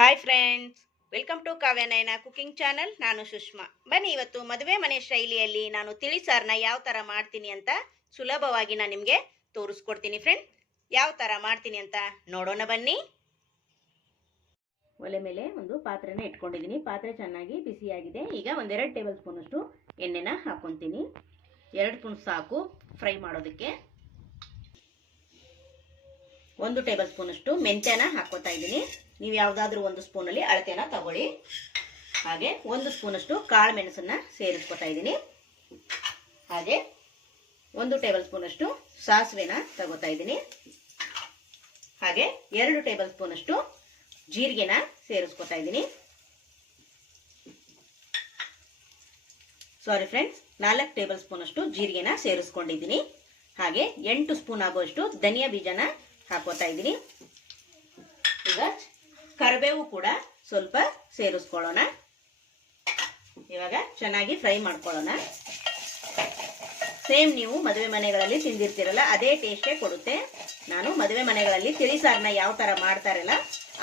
Hi friends welcome to Kavyanayana cooking channel ನಾನು ಸುಷ್ಮಾ. ಬನ್ನಿ, ಇವತ್ತು ಮದುವೆ ಮನೆ ಶೈಲಿಯಲ್ಲಿ ನಾನು ತಿಳಿಸಾರನ್ನ ಯಾವ ಥರ ಮಾಡ್ತೀನಿ ಅಂತ ಸುಲಭವಾಗಿ ನಾನು ನಿಮಗೆ ತೋರಿಸ್ಕೊಡ್ತೀನಿ ಫ್ರೆಂಡ್ ಯಾವ ಥರ ಮಾಡ್ತೀನಿ ಅಂತ ನೋಡೋಣ ಬನ್ನಿ. ಒಲೆ ಮೇಲೆ ಒಂದು ಪಾತ್ರೆನ ಇಟ್ಕೊಂಡಿದ್ದೀನಿ. ಪಾತ್ರೆ ಚೆನ್ನಾಗಿ ಬಿಸಿಯಾಗಿದೆ. ಈಗ ಒಂದೆರಡು ಟೇಬಲ್ ಸ್ಪೂನಷ್ಟು ಎಣ್ಣೆನ ಹಾಕ್ಕೊತೀನಿ ಎರಡು ಸ್ಪೂನ್ ಸಾಕು ಫ್ರೈ ಮಾಡೋದಕ್ಕೆ. ಒಂದು ಟೇಬಲ್ ಸ್ಪೂನಷ್ಟು ಮೆಂತ್ಯನ ಹಾಕೋತಾ ಇದ್ದೀನಿ. ನೀವು ಯಾವುದಾದ್ರೂ ಒಂದು ಸ್ಪೂನಲ್ಲಿ ಅಳತೆನ ತಗೊಳ್ಳಿ. ಹಾಗೆ ಒಂದು ಸ್ಪೂನಷ್ಟು ಕಾಳು ಮೆಣಸನ್ನು ಸೇರಿಸ್ಕೊತಾ ಇದ್ದೀನಿ. ಹಾಗೆ ಒಂದು ಟೇಬಲ್ ಸ್ಪೂನಷ್ಟು ಸಾಸಿವೆನ ತಗೋತಾ ಇದ್ದೀನಿ. ಹಾಗೆ ಎರಡು ಟೇಬಲ್ ಸ್ಪೂನಷ್ಟು ಜೀರಿಗೆನ ಸೇರಿಸ್ಕೊತಾ ಇದ್ದೀನಿ. ಸಾರಿ ಫ್ರೆಂಡ್ಸ್ ನಾಲ್ಕು ಟೇಬಲ್ ಸ್ಪೂನಷ್ಟು ಜೀರಿಗೆನ ಸೇರಿಸ್ಕೊಂಡಿದ್ದೀನಿ. ಹಾಗೆ ಎಂಟು ಸ್ಪೂನ್ ಆಗುವಷ್ಟು ಧನಿಯಾ ಬೀಜನ ಹಾಕೋತಾ ಇದ್ದೀನಿ. ಈಗ ಕರಿಬೇವು ಕೂಡ ಸ್ವಲ್ಪ ಸೇರಿಸ್ಕೊಳ್ಳೋಣ. ಇವಾಗ ಚೆನ್ನಾಗಿ ಫ್ರೈ ಮಾಡ್ಕೊಳ್ಳೋಣ. ಸೇಮ್ ನೀವು ಮದುವೆ ಮನೆಗಳಲ್ಲಿ ತಿಂದಿರ್ತೀರಲ್ಲ, ಅದೇ ಟೇಸ್ಟೇ ಕೊಡುತ್ತೆ. ನಾನು ಮದುವೆ ಮನೆಗಳಲ್ಲಿ ತಿಳಿಸಾರನ್ನ ಯಾವ ಥರ ಮಾಡ್ತಾರಲ್ಲ,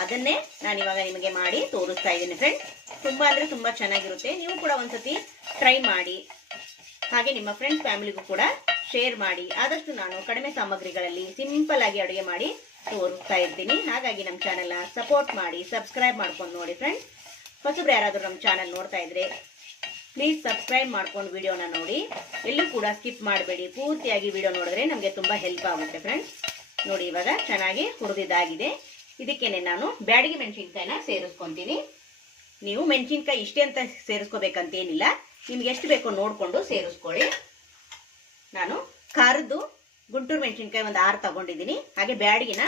ಅದನ್ನೇ ನಾನು ಇವಾಗ ನಿಮಗೆ ಮಾಡಿ ತೋರಿಸ್ತಾ ಇದ್ದೀನಿ ಫ್ರೆಂಡ್ ತುಂಬ ಅಂದರೆ ತುಂಬ ಚೆನ್ನಾಗಿರುತ್ತೆ. ನೀವು ಕೂಡ ಒಂದ್ಸತಿ ಟ್ರೈ ಮಾಡಿ. ಹಾಗೆ ನಿಮ್ಮ ಫ್ರೆಂಡ್ಸ್ ಫ್ಯಾಮಿಲಿಗೂ ಕೂಡ ಶೇರ್ ಮಾಡಿ, ಆದಷ್ಟು ನಾನು ಕಡಿಮೆ ಸಾಮಗ್ರಿಗಳಲ್ಲಿ ಸಿಂಪಲ್ ಆಗಿ ಅಡುಗೆ ಮಾಡಿ ತೋರಿಸ್ತಾ ಇರ್ತೀನಿ ಹಾಗಾಗಿ ನಮ್ಮ ಚಾನೆಲ್ನ ಸಪೋರ್ಟ್ ಮಾಡಿ ಸಬ್ಸ್ಕ್ರೈಬ್ ಮಾಡ್ಕೊಂಡು ನೋಡಿ ಫ್ರೆಂಡ್ಸ್ ಹೊಸಬ್ರು ಯಾರಾದರೂ ನಮ್ಮ ಚಾನಲ್ ನೋಡ್ತಾ ಇದ್ರೆ ಪ್ಲೀಸ್ ಸಬ್ಸ್ಕ್ರೈಬ್ ಮಾಡ್ಕೊಂಡು ವಿಡಿಯೋನ ನೋಡಿ. ಎಲ್ಲೂ ಕೂಡ ಸ್ಕಿಪ್ ಮಾಡಬೇಡಿ. ಪೂರ್ತಿಯಾಗಿ ವಿಡಿಯೋ ನೋಡಿದ್ರೆ ನಮಗೆ ತುಂಬ ಹೆಲ್ಪ್ ಆಗುತ್ತೆ ಫ್ರೆಂಡ್ಸ್ ನೋಡಿ ಇವಾಗ ಚೆನ್ನಾಗಿ ಹುರಿದಿದ್ದಾಗಿದೆ. ಇದಕ್ಕೇನೆ ನಾನು ಬ್ಯಾಡಿಗೆ ಮೆಣಸಿನ್ಕಾಯಿನ ಸೇರಿಸ್ಕೊತೀನಿ. ನೀವು ಮೆಣಸಿನ್ಕಾಯಿ ಇಷ್ಟೇ ಅಂತ ಸೇರಿಸ್ಕೋಬೇಕಂತೇನಿಲ್ಲ. ನಿಮ್ಗೆ ಎಷ್ಟು ಬೇಕೋ ನೋಡಿಕೊಂಡು ಸೇರಿಸ್ಕೊಳ್ಳಿ. ನಾನು ಖಾರದ್ದು ಗುಂಟೂರು ಮೆಣಸಿನ್ಕಾಯಿ ಒಂದು ಆರು ತಗೊಂಡಿದ್ದೀನಿ. ಹಾಗೆ ಬ್ಯಾಡಗಿನ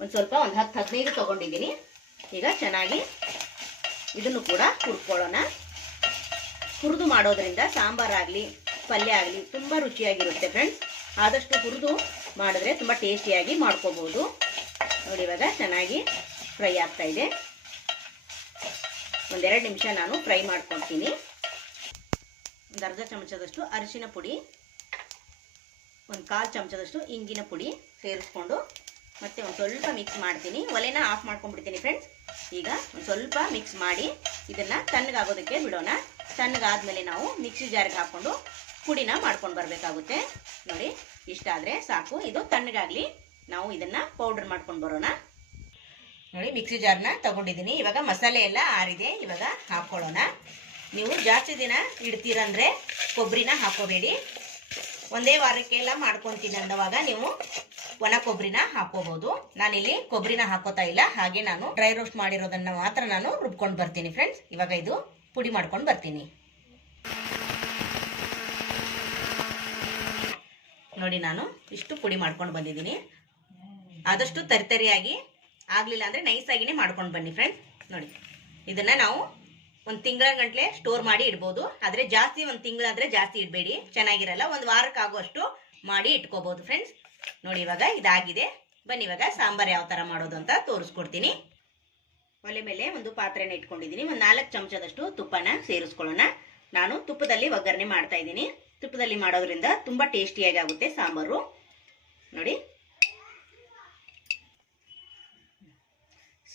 ಒಂದು ಸ್ವಲ್ಪ ಒಂದು ಹತ್ತು ಹದಿನೈದು ತಗೊಂಡಿದ್ದೀನಿ. ಈಗ ಚೆನ್ನಾಗಿ ಇದನ್ನು ಕೂಡ ಹುರ್ಕೊಳ್ಳೋಣ. ಹುರಿದು ಮಾಡೋದ್ರಿಂದ ಸಾಂಬಾರಾಗಲಿ ಪಲ್ಯ ಆಗಲಿ ತುಂಬ ರುಚಿಯಾಗಿರುತ್ತೆ ಫ್ರೆಂಡ್ಸ್ ಆದಷ್ಟು ಹುರಿದು ಮಾಡಿದ್ರೆ ತುಂಬ ಟೇಸ್ಟಿಯಾಗಿ ಮಾಡ್ಕೋಬೋದು. ನೋಡಿ ಇವಾಗ ಚೆನ್ನಾಗಿ ಫ್ರೈ ಆಗ್ತಾ ಇದೆ. ಒಂದೆರಡು ನಿಮಿಷ ನಾನು ಫ್ರೈ ಮಾಡ್ಕೊತೀನಿ ಒಂದು ಅರ್ಧ ಚಮಚದಷ್ಟು ಅರಿಶಿನ ಪುಡಿ. ಒಂದು ಕಾಲು ಚಮಚದಷ್ಟು ಇಂಗಿನ ಪುಡಿ ಸೇರಿಸ್ಕೊಂಡು ಮತ್ತೆ ಒಂದು ಸ್ವಲ್ಪ ಮಿಕ್ಸ್ ಮಾಡ್ತೀನಿ. ಒಲೆನ ಆಫ್ ಮಾಡ್ಕೊಂಡ್ಬಿಡ್ತೀನಿ ಫ್ರೆಂಡ್ಸ್ ಈಗ ಒಂದು ಸ್ವಲ್ಪ ಮಿಕ್ಸ್ ಮಾಡಿ ಇದನ್ನು ತಣ್ಣಗಾಗೋದಕ್ಕೆ ಬಿಡೋಣ. ತಣ್ಣಗಾದ್ಮೇಲೆ ನಾವು ಮಿಕ್ಸಿ ಜಾರ್ಗೆ ಹಾಕ್ಕೊಂಡು ಪುಡಿನ ಮಾಡ್ಕೊಂಡು ಬರಬೇಕಾಗುತ್ತೆ. ನೋಡಿ, ಇಷ್ಟ ಆದರೆ ಸಾಕು. ಇದು ತಣ್ಣಗಾಗಲಿ ನಾವು ಇದನ್ನು ಪೌಡರ್ ಮಾಡ್ಕೊಂಡು ಬರೋಣ. ನೋಡಿ ಮಿಕ್ಸಿ ಜಾರ್ನ ತಗೊಂಡಿದ್ದೀನಿ. ಇವಾಗ ಮಸಾಲೆ ಎಲ್ಲ ಆರಿದೆ. ಇವಾಗ ಹಾಕ್ಕೊಳ್ಳೋಣ ನೀವು ಜಾಸ್ತಿ ದಿನ ಇಡ್ತೀರಂದ್ರೆ ಕೊಬ್ಬರಿನ ಹಾಕೋಬೇಡಿ. ಒಂದೇ ವಾರಕ್ಕೆಲ್ಲ ಮಾಡ್ಕೊತೀನಿ ಅಂದವಾಗ ನೀವು ಒಣ ಕೊಬ್ಬರಿನ ಹಾಕೋಬಹುದು. ನಾನಿಲ್ಲಿ ಕೊಬ್ಬರಿನ ಹಾಕೋತಾ ಇಲ್ಲ. ಹಾಗೆ ನಾನು ಡ್ರೈ ರೋಸ್ಟ್ ಮಾಡಿರೋದನ್ನ ಮಾತ್ರ ನಾನು ರುಬ್ಕೊಂಡು ಬರ್ತೀನಿ ಫ್ರೆಂಡ್ಸ್ ಇವಾಗ ಇದು ಪುಡಿ ಮಾಡ್ಕೊಂಡು ಬರ್ತೀನಿ. ನೋಡಿ ನಾನು ಇಷ್ಟು ಪುಡಿ ಮಾಡ್ಕೊಂಡು ಬಂದಿದ್ದೀನಿ. ಆದಷ್ಟು ತರಿತರಿಯಾಗಿ ಆಗಲಿಲ್ಲ ಅಂದರೆ ಆಗಿನೇ ಮಾಡ್ಕೊಂಡು ಬನ್ನಿ ಫ್ರೆಂಡ್ಸ್ ನೋಡಿ, ಇದನ್ನು ನಾವು ಒಂದು ತಿಂಗಳ ಗಂಟ್ಲೆ ಸ್ಟೋರ್ ಮಾಡಿ ಇಡ್ಬೋದು. ಆದರೆ ಜಾಸ್ತಿ ಒಂದು ತಿಂಗಳಾದರೆ ಜಾಸ್ತಿ ಇಡಬೇಡಿ. ಚೆನ್ನಾಗಿರಲ್ಲ, ಒಂದು ವಾರಕ್ಕಾಗುವಷ್ಟು ಮಾಡಿ ಇಟ್ಕೋಬೋದು ಫ್ರೆಂಡ್ಸ್ ನೋಡಿ ಇವಾಗ ಇದಾಗಿದೆ. ಬನ್ನಿ ಇವಾಗ ಸಾಂಬಾರು ಯಾವ ಥರ ಮಾಡೋದು ಅಂತ ತೋರಿಸ್ಕೊಡ್ತೀನಿ. ಒಲೆ ಮೇಲೆ ಒಂದು ಪಾತ್ರೆನ ಇಟ್ಕೊಂಡಿದ್ದೀನಿ. ಒಂದು ನಾಲ್ಕು ಚಮಚದಷ್ಟು ತುಪ್ಪನ ಸೇರಿಸ್ಕೊಳ್ಳೋಣ. ನಾನು ತುಪ್ಪದಲ್ಲಿ ಒಗ್ಗರಣೆ ಮಾಡ್ತಾ ಇದ್ದೀನಿ. ತುಪ್ಪದಲ್ಲಿ ಮಾಡೋದ್ರಿಂದ ತುಂಬ ಟೇಸ್ಟಿಯಾಗಿ ಆಗುತ್ತೆ ಸಾಂಬಾರು. ನೋಡಿ.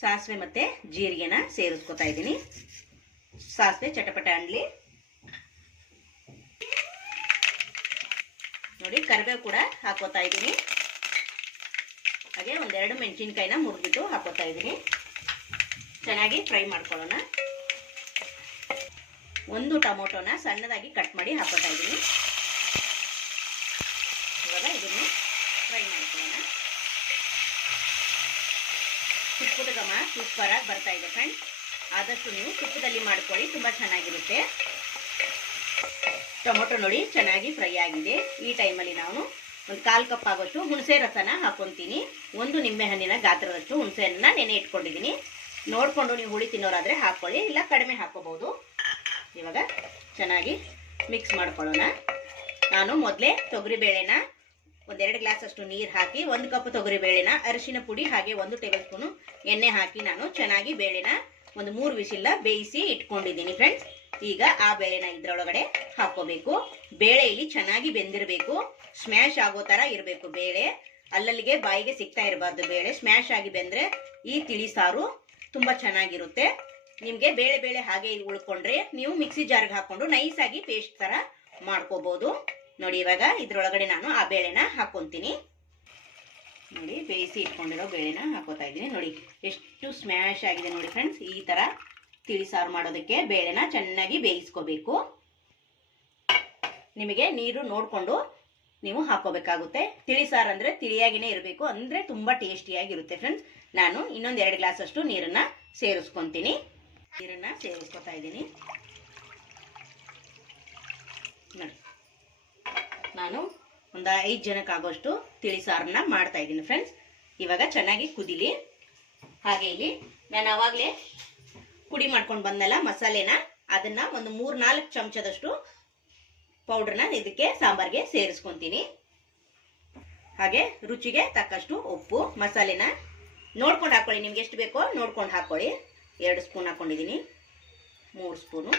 ಸಾಸಿವೆ ಮತ್ತೆ ಜೀರಿಗೆನ ಸೇರಿಸ್ಕೊತಾ ಇದ್ದೀನಿ. ಸಾಸಿವೆ, ಚಟಪಟ ಅಂಡ್ಲಿ ನೋಡಿ, ಕರಿಬೇವು ಕೂಡ ಹಾಕೋತಾ ಇದ್ದೀನಿ. ಹಾಗೆ ಒಂದೆರಡು ಮೆಣಸಿನ್ಕಾಯಿನ ಮುರಿದ್ಬಿಟ್ಟು ಹಾಕೋತಾ ಇದ್ದೀನಿ. ಚೆನ್ನಾಗಿ ಫ್ರೈ ಮಾಡ್ಕೊಳ್ಳೋಣ. ಒಂದು ಟೊಮೊಟೊನ ಸಣ್ಣದಾಗಿ ಕಟ್ ಮಾಡಿ ಹಾಕೋತಾ ಇದ್ದೀನಿ. ಇವಾಗ ಇದನ್ನು ಫ್ರೈ ಮಾಡ್ಕೊಳ್ಳೋಣ. ತುಪ್ಪದ ಘಮ ಸೂಪರಾಗಿ ಬರ್ತಾ ಇದೆ ಫ್ರೆಂಡ್ಸ್ ಆದಷ್ಟು ನೀವು ತುಪ್ಪದಲ್ಲಿ ಮಾಡ್ಕೊಳ್ಳಿ, ತುಂಬ ಚೆನ್ನಾಗಿರುತ್ತೆ. ಟೊಮೊಟೊ ನೋಡಿ ಚೆನ್ನಾಗಿ ಫ್ರೈ ಆಗಿದೆ. ಈ ಟೈಮಲ್ಲಿ ನಾನು ಒಂದು ಕಾಲು ಕಪ್ ಆಗೋಷ್ಟು ಹುಣಸೆ ರಸನ ಹಾಕೊತೀನಿ. ಒಂದು ನಿಂಬೆ ಹಣ್ಣಿನ ಗಾತ್ರದಷ್ಟು ಹುಣಸೆ ಹಣ್ಣನ್ನ ನೆನೆ ಇಟ್ಕೊಂಡಿದ್ದೀನಿ. ನೋಡಿಕೊಂಡು ನೀವು ಹುಳಿ ತಿನ್ನೋರಾದರೆ ಹಾಕ್ಕೊಳ್ಳಿ ಇಲ್ಲ ಕಡಿಮೆ ಹಾಕೋಬೋದು ಇವಾಗ ಚೆನ್ನಾಗಿ ಮಿಕ್ಸ್ ಮಾಡ್ಕೊಳ್ಳೋಣ. ನಾನು ಮೊದಲೇ ತೊಗರಿಬೇಳೆನ ಒಂದೆರಡು ಗ್ಲಾಸ್ ಅಷ್ಟು ನೀರು ಹಾಕಿ, ಒಂದು ಕಪ್ ತೊಗರಿಬೇಳೆನ ಅರಿಶಿನ ಪುಡಿ ಹಾಗೆ ಒಂದು ಟೇಬಲ್ ಸ್ಪೂನು ಎಣ್ಣೆ ಹಾಕಿ ನಾನು ಚೆನ್ನಾಗಿ ಬೇಳೆನ ಒಂದು ಮೂರು ವಿಸಿಲ್ಲ ಬೇಯಿಸಿ ಇಟ್ಕೊಂಡಿದ್ದೀನಿ ಫ್ರೆಂಡ್ಸ್ ಈಗ ಆ ಬೇಳೆನ ಇದ್ರೊಳಗಡೆ ಹಾಕೋಬೇಕು ಬೇಳೆ ಇಲ್ಲಿ ಚೆನ್ನಾಗಿ ಬೆಂದಿರಬೇಕು. ಸ್ಮ್ಯಾಶ್ ಆಗೋ ಥರ ಇರಬೇಕು ಬೇಳೆ. ಅಲ್ಲಲ್ಲಿಗೆ ಬಾಯಿಗೆ ಸಿಗ್ತಾ ಇರಬಾರ್ದು ಬೇಳೆ. ಸ್ಮ್ಯಾಶ್ ಆಗಿ ಬೆಂದ್ರೆ ಈ ತಿಳಿ ಸಾರು ತುಂಬಾ ಚೆನ್ನಾಗಿರುತ್ತೆ. ನಿಮಗೆ ಬೇಳೆ ಬೇಳೆ ಹಾಗೆ ಉಳ್ಕೊಂಡ್ರೆ ನೀವು ಮಿಕ್ಸಿ ಜಾರ್ಗೆ ಹಾಕೊಂಡು ನೈಸ್ ಆಗಿ ಪೇಸ್ಟ್ ತರ ಮಾಡ್ಕೋಬಹುದು ನೋಡಿ ಇವಾಗ ಇದ್ರೊಳಗಡೆ ನಾನು ಆ ಬೇಳೆನ ಹಾಕೊಂತೀನಿ. ನೋಡಿ, ಬೇಯಿಸಿ ಇಟ್ಕೊಂಡಿರೋ ಬೇಳೆನ ಹಾಕೋತಾ ಇದ್ದೀನಿ. ನೋಡಿ, ಎಷ್ಟು ಸ್ಮ್ಯಾಶ್ ಆಗಿದೆ ನೋಡಿ ಫ್ರೆಂಡ್ಸ್ ಈ ತರ ತಿಳಿ ಸಾರು ಮಾಡೋದಕ್ಕೆ ಬೇಳೆನ ಚೆನ್ನಾಗಿ ಬೇಯಿಸ್ಕೋಬೇಕು. ನಿಮಗೆ ನೀರು ನೋಡಿಕೊಂಡು ನೀವು ಹಾಕೋಬೇಕಾಗುತ್ತೆ. ತಿಳಿ ಸಾರು ಅಂದ್ರೆ ತಿಳಿಯಾಗಿನೇ ಇರಬೇಕು, ಅಂದ್ರೆ ತುಂಬಾ ಟೇಸ್ಟಿಯಾಗಿರುತ್ತೆ ಫ್ರೆಂಡ್ಸ್ ನಾನು ಇನ್ನೊಂದು ಎರಡು ಗ್ಲಾಸ್ ಅಷ್ಟು ನೀರನ್ನ ಸೇರಿಸ್ಕೊಂತೀನಿ. ನೀರನ್ನ ಸೇರಿಸ್ಕೊತಾ ಇದ್ದೀನಿ. ನೋಡಿ, ನಾನು ಒಂದು ಐದು ಜನಕ್ಕಾಗೋಷ್ಟು ತಿಳಿ ಸಾರನ್ನ ಮಾಡ್ತಾ ಇದ್ದೀನಿ ಫ್ರೆಂಡ್ಸ್ ಇವಾಗ ಚೆನ್ನಾಗಿ ಕುದಿಲಿ. ಹಾಗೆ ಇಲ್ಲಿ ನಾನು ಆವಾಗಲೇ ಪುಡಿ ಮಾಡ್ಕೊಂಡು ಬಂದಲ್ಲ ಮಸಾಲೆನ, ಅದನ್ನ ಒಂದು ಮೂರ್ ನಾಲ್ಕು ಚಮಚದಷ್ಟು ಪೌಡ್ರನ್ನ ಇದಕ್ಕೆ ಸಾಂಬಾರ್ಗೆ ಸೇರಿಸ್ಕೊಂತೀನಿ. ಹಾಗೆ ರುಚಿಗೆ ತಕ್ಕಷ್ಟು ಉಪ್ಪು, ಮಸಾಲೆನ ನೋಡ್ಕೊಂಡು ಹಾಕೊಳ್ಳಿ. ನಿಮ್ಗೆ ಎಷ್ಟು ಬೇಕೋ ನೋಡ್ಕೊಂಡು ಹಾಕೊಳ್ಳಿ. ಎರಡು ಸ್ಪೂನ್ ಹಾಕೊಂಡಿದ್ದೀನಿ. ಮೂರು ಸ್ಪೂನು.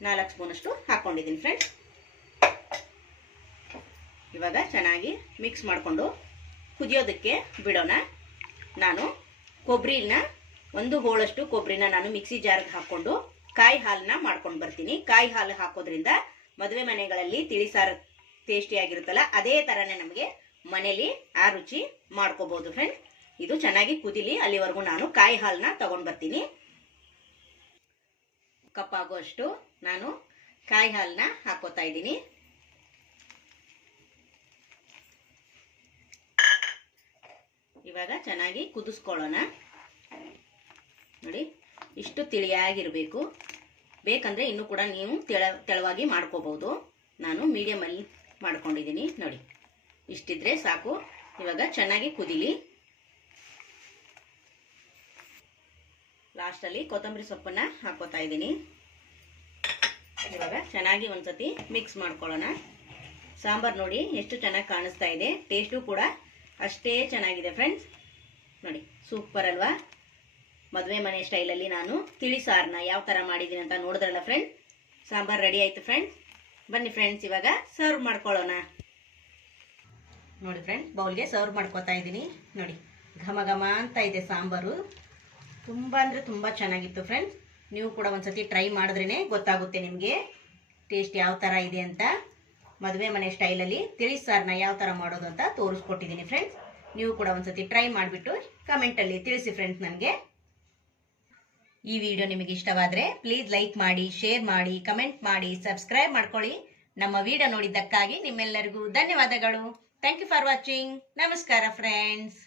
ನಾಲ್ಕು ಸ್ಪೂನಷ್ಟು ಹಾಕ್ಕೊಂಡಿದ್ದೀನಿ ಫ್ರೆಂಡ್ಸ್ ಇವಾಗ ಚೆನ್ನಾಗಿ ಮಿಕ್ಸ್ ಮಾಡಿಕೊಂಡು ಕುದಿಯೋದಕ್ಕೆ ಬಿಡೋಣ. ನಾನು ಕೊಬ್ಬರಿನ ಒಂದು ಹೋಳಷ್ಟು ಕೊಬ್ಬರಿನ ನಾನು ಮಿಕ್ಸಿ ಜಾರ್ಗೆ ಹಾಕ್ಕೊಂಡು ಕಾಯಿ ಹಾಲನ್ನ ಮಾಡ್ಕೊಂಡು ಬರ್ತೀನಿ. ಕಾಯಿ ಹಾಲು ಹಾಕೋದ್ರಿಂದ ಮದುವೆ ಮನೆಗಳಲ್ಲಿ ತಿಳಿಸಾರು ಟೇಸ್ಟಿಯಾಗಿರುತ್ತಲ್ಲ ಅದೇ ಥರನೇ ನಮಗೆ ಮನೇಲಿ ಆ ರುಚಿ ಮಾಡ್ಕೋಬಹುದು ಫ್ರೆಂಡ್ ಇದು ಚೆನ್ನಾಗಿ ಕುದಿಲಿ, ಅಲ್ಲಿವರೆಗೂ ನಾನು ಕಾಯಿ ಹಾಲನ್ನ ತಗೊಂಡು ಬರ್ತೀನಿ. ಕಪ್ ಆಗೋಷ್ಟು ನಾನು ಕಾಯಿ ಹಾಲನ್ನ ಹಾಕೋತಾ ಇದ್ದೀನಿ. ಇವಾಗ ಚೆನ್ನಾಗಿ ಕುದಿಸ್ಕೊಳ್ಳೋಣ. ನೋಡಿ, ಇಷ್ಟು ತಿಳಿಯಾಗಿರಬೇಕು. ಬೇಕಂದ್ರೆ ಇನ್ನೂ ಕೂಡ ನೀವು ತೆಳ, ತೆಳವಾಗಿ ಮಾಡ್ಕೋಬಹುದು. ನಾನು ಮೀಡಿಯಮಲ್ಲಿ ಮಾಡ್ಕೊಂಡಿದ್ದೀನಿ. ನೋಡಿ, ಇಷ್ಟಿದ್ರೆ ಸಾಕು. ಇವಾಗ ಚೆನ್ನಾಗಿ ಕುದಿಲಿ. ಲಾಸ್ಟಲ್ಲಿ ಕೊತ್ತಂಬರಿ ಸೊಪ್ಪನ್ನ ಹಾಕೋತಾ ಇದ್ದೀನಿ. ಇವಾಗ ಚೆನ್ನಾಗಿ ಒಂದ್ಸತಿ ಮಿಕ್ಸ್ ಮಾಡ್ಕೊಳ್ಳೋಣ. ಸಾಂಬಾರ್ ನೋಡಿ ಎಷ್ಟು ಚೆನ್ನಾಗಿ ಕಾಣಿಸ್ತಾ ಇದೆ. ಟೇಸ್ಟು ಕೂಡ ಅಷ್ಟೇ ಚೆನ್ನಾಗಿದೆ ಫ್ರೆಂಡ್ಸ್ ನೋಡಿ ಸೂಪರ್ ಅಲ್ವಾ? ಮದುವೆ ಮನೆ ಸ್ಟೈಲಲ್ಲಿ ನಾನು ತಿಳಿ ಸಾರನ್ನ ಯಾವ ಥರ ಮಾಡಿದ್ದೀನಿ ಅಂತ ನೋಡಿದ್ರಲ್ಲ ಫ್ರೆಂಡ್ ಸಾಂಬಾರ್ ರೆಡಿ ಆಯ್ತು ಫ್ರೆಂಡ್ಸ್ ಬನ್ನಿ ಫ್ರೆಂಡ್ಸ್ ಇವಾಗ ಸರ್ವ್ ಮಾಡ್ಕೊಳ್ಳೋಣ. ನೋಡಿ ಫ್ರೆಂಡ್ಸ್ ಬೌಲ್ಗೆ ಸರ್ವ್ ಮಾಡ್ಕೊತಾ ಇದ್ದೀನಿ. ನೋಡಿ, ಘಮ ಘಮ ಅಂತ ಇದೆ ಸಾಂಬಾರು. ತುಂಬ ಅಂದರೆ ತುಂಬ ಚೆನ್ನಾಗಿತ್ತು ಫ್ರೆಂಡ್ಸ್ ನೀವು ಕೂಡ ಒಂದ್ಸತಿ ಟ್ರೈ ಮಾಡಿದ್ರೇ ಗೊತ್ತಾಗುತ್ತೆ ನಿಮಗೆ. ಟೇಸ್ಟ್ ಯಾವ ಥರ ಇದೆ ಅಂತ. ಮದುವೆ ಮನೆ ಸ್ಟೈಲಲ್ಲಿ ತಿಳಿ ಸಾರನ್ನ ಯಾವ ಥರ ಮಾಡೋದು ಅಂತ ತೋರಿಸ್ಕೊಟ್ಟಿದ್ದೀನಿ ಫ್ರೆಂಡ್ಸ್ ನೀವು ಕೂಡ ಒಂದ್ಸತಿ ಟ್ರೈ ಮಾಡಿಬಿಟ್ಟು ಕಮೆಂಟಲ್ಲಿ ತಿಳಿಸಿ ಫ್ರೆಂಡ್ಸ್ ನನಗೆ. ಈ ವಿಡಿಯೋ ನಿಮಗೆ ಇಷ್ಟವಾದರೆ ಪ್ಲೀಸ್ ಲೈಕ್ ಮಾಡಿ ಶೇರ್ ಮಾಡಿ ಕಮೆಂಟ್ ಮಾಡಿ ಸಬ್ಸ್ಕ್ರೈಬ್ ಮಾಡ್ಕೊಳ್ಳಿ. ನಮ್ಮ ವಿಡಿಯೋ ನೋಡಿದ್ದಕ್ಕಾಗಿ ನಿಮ್ಮೆಲ್ಲರಿಗೂ ಧನ್ಯವಾದಗಳು. ಥ್ಯಾಂಕ್ ಯು ಫಾರ್ ವಾಚಿಂಗ್ ನಮಸ್ಕಾರ ಫ್ರೆಂಡ್ಸ್